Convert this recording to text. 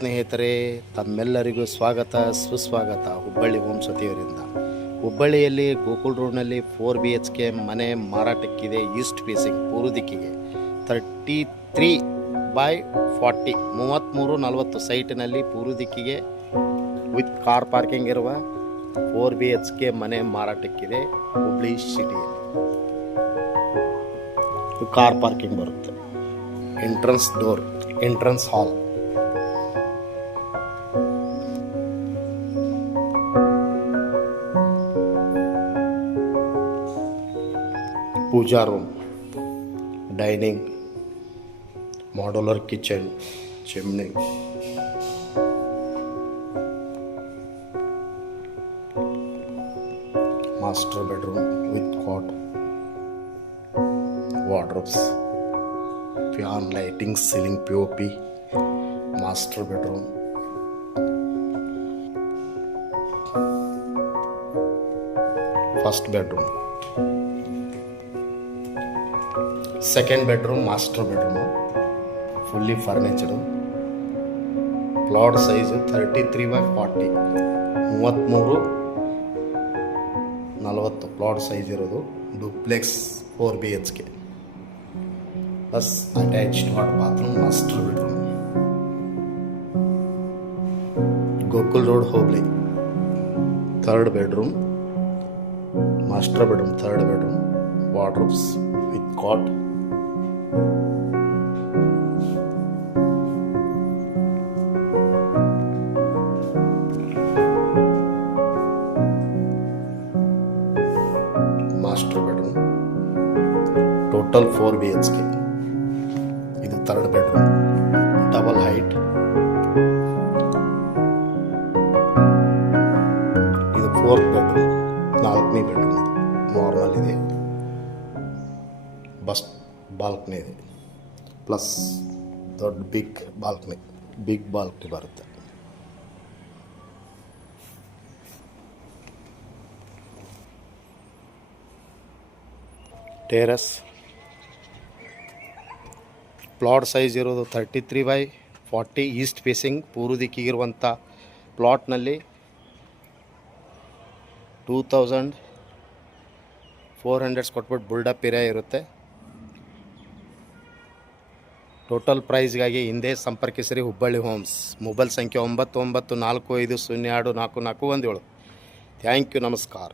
ಸ್ನೇಹಿತರೆ, ತಮ್ಮೆಲ್ಲರಿಗೂ ಸ್ವಾಗತ ಸುಸ್ವಾಗತ ಹುಬ್ಬಳ್ಳಿ ಹೋಮ್ ಸತಿಯವರಿಂದ. ಹುಬ್ಬಳ್ಳಿಯಲ್ಲಿ ಗೋಕುಲ್ ರೋಡ್ನಲ್ಲಿ 4 BHK ಮನೆ ಮಾರಾಟಕ್ಕಿದೆ. ಈಸ್ಟ್ ಫೇಸಿಂಗ್ ಪೂರ್ವ ದಿಕ್ಕಿಗೆ 33/40 33-40 ಸೈಟ್ನಲ್ಲಿ ಪೂರ್ವ ದಿಕ್ಕಿಗೆ ವಿತ್ ಕಾರ್ ಪಾರ್ಕಿಂಗ್ ಇರುವ 4 BHK ಮನೆ ಮಾರಾಟಕ್ಕಿದೆ. ಹುಬ್ಬಳ್ಳಿ ಸಿಟಿಯಲ್ಲಿ ಕಾರ್ ಪಾರ್ಕಿಂಗ್ ಬರುತ್ತೆ. Entrance door, entrance hall, puja room, dining, modular kitchen, chimney, master bedroom with cot, wardrobes, fan, lighting, ceiling POP, master bedroom, first bedroom, second bedroom, master bedroom, fully furnished, plot size 33/40 33-40 plot size इरोದು. Duplex 4 BHK plus attached hot bathroom, master bedroom, Gokul road Hubli. Third bedroom, master bedroom, third bedroom, wardrobes with cot, master bedroom, total 4 BHK. ಇದು third bedroom, double height. ಇದು fourth bedroom, 4ನೇ ಬೆಡ್ರೂಮ್. ಇದು ನಾರ್ಮಲ್ ಇದೆ, bus balcony ಇದೆ, ಪ್ಲಸ್ ದೊಡ್ಡ big balcony ಬರುತ್ತೆ. Terrace. Plot size ಇರೋದು 33/40 East facing ಪೂರ್ವ ದಿಕ್ಕಿಗಿರುವಂಥ ಪ್ಲಾಟ್ನಲ್ಲಿ 2400 ಕೊಟ್ಬಿಟ್ಟು ಬುಲ್ಡಪ್ ಏರಿಯಾ ಇರುತ್ತೆ. ಟೋಟಲ್ ಪ್ರೈಸ್ಗಾಗಿ ಹಿಂದೆ ಸಂಪರ್ಕಿಸಿರಿ ಹುಬ್ಬಳ್ಳಿ ಹೋಮ್ಸ್. ಮೊಬೈಲ್ ಸಂಖ್ಯೆ 9945024417. ಥ್ಯಾಂಕ್ ಯು, ನಮಸ್ಕಾರ.